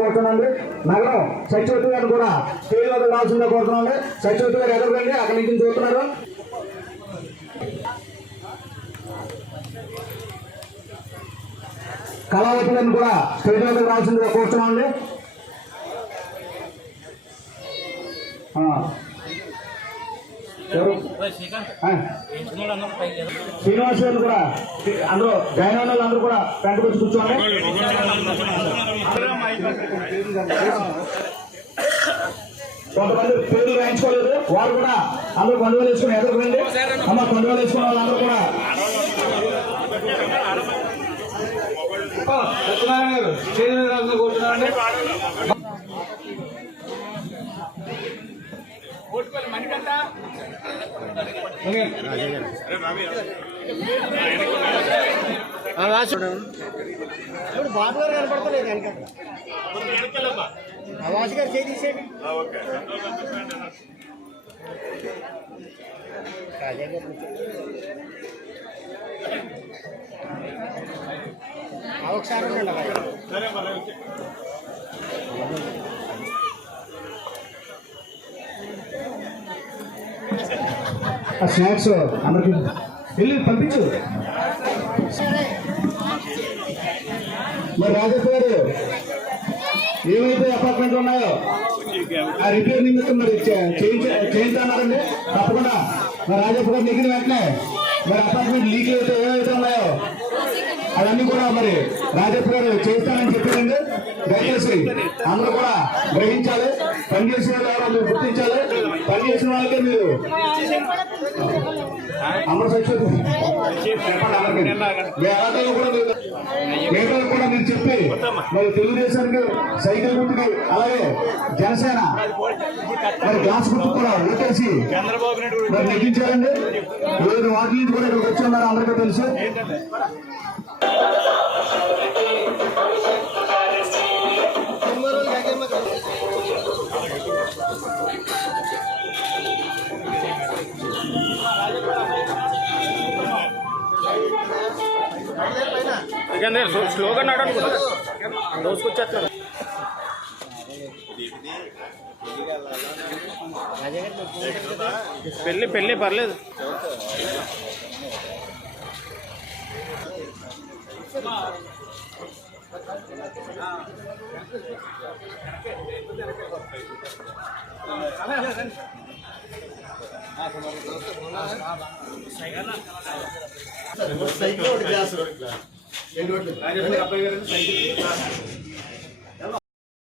కోరుతున్నాండి. నగరం సచివతి గారు కూడా స్టేజ్ వద్ద రావాల్సిందిగా కోరుతున్నాండి. సచివతి గారు ఎదురుకండి, అక్కడి నుంచి చూస్తున్నారు. కళావతి గారిని కూడా స్టేజ్ వద్ద రావాల్సిందిగా కోరుతున్నాండి. శ్రీనివాస్ గారు కూడా అందరూ జాయిన్ అయిన వాళ్ళందరూ కూడా పెంట వచ్చి కూర్చోండి. కొంతమంది పేర్లు రాయించుకోలేదు, వారు కూడా అందరూ పండుగలు వేసుకుని ఎదురుకోండి. అమ్మ పండుగలు వేసుకున్న వాళ్ళందరూ కూడా సత్యనారాయణ గారు శ్రీనివాస్ కూర్చున్నారండి. బాబు గారు కనపడతలేదు వెనక ఆవాజ్ గారు చేయి తీసేయండి. ఒకసారి స్నాక్స్ అందరికి వెళ్ళి పంపించు. మరి రాజప్ప గారు ఏమైతే అపార్ట్మెంట్లు ఉన్నాయో ఆ రిపేర్ నిమిత్తం మరి చేయించన్నారండి. తప్పకుండా మరి రాజప్ప గారు నెగ్గిన వెంటనే మరి అపార్ట్మెంట్ లీక్ అయితే ఏవైతే ఉన్నాయో అవన్నీ కూడా మరి రాజప్ప గారు చేస్తానని చెప్పారండి. దయచేసి అందరూ కూడా గ్రహించాలి. పనిచేసిన వాళ్ళు ఎవరో మీరు గుర్తించాలి. పనిచేసిన వాళ్ళకే మీరు అమర సచివ నేతలు కూడా మీరు చెప్పి మరి తెలుగుదేశానికి సైకిల్ గుర్తుకి అలాగే జనసేన మరి గ్లాస్ గుర్తు కూడా ఓటేసి మరి నెగ్గించారండి. 7 వార్డు నుంచి కూడా ఇక్కడికి వచ్చి ఉన్నారు, అందరికీ తెలుసు. స్లోగా నడనుకుంటా దోసుకొచ్చేస్తారు. పెళ్ళి పర్లేదు. సైకిల్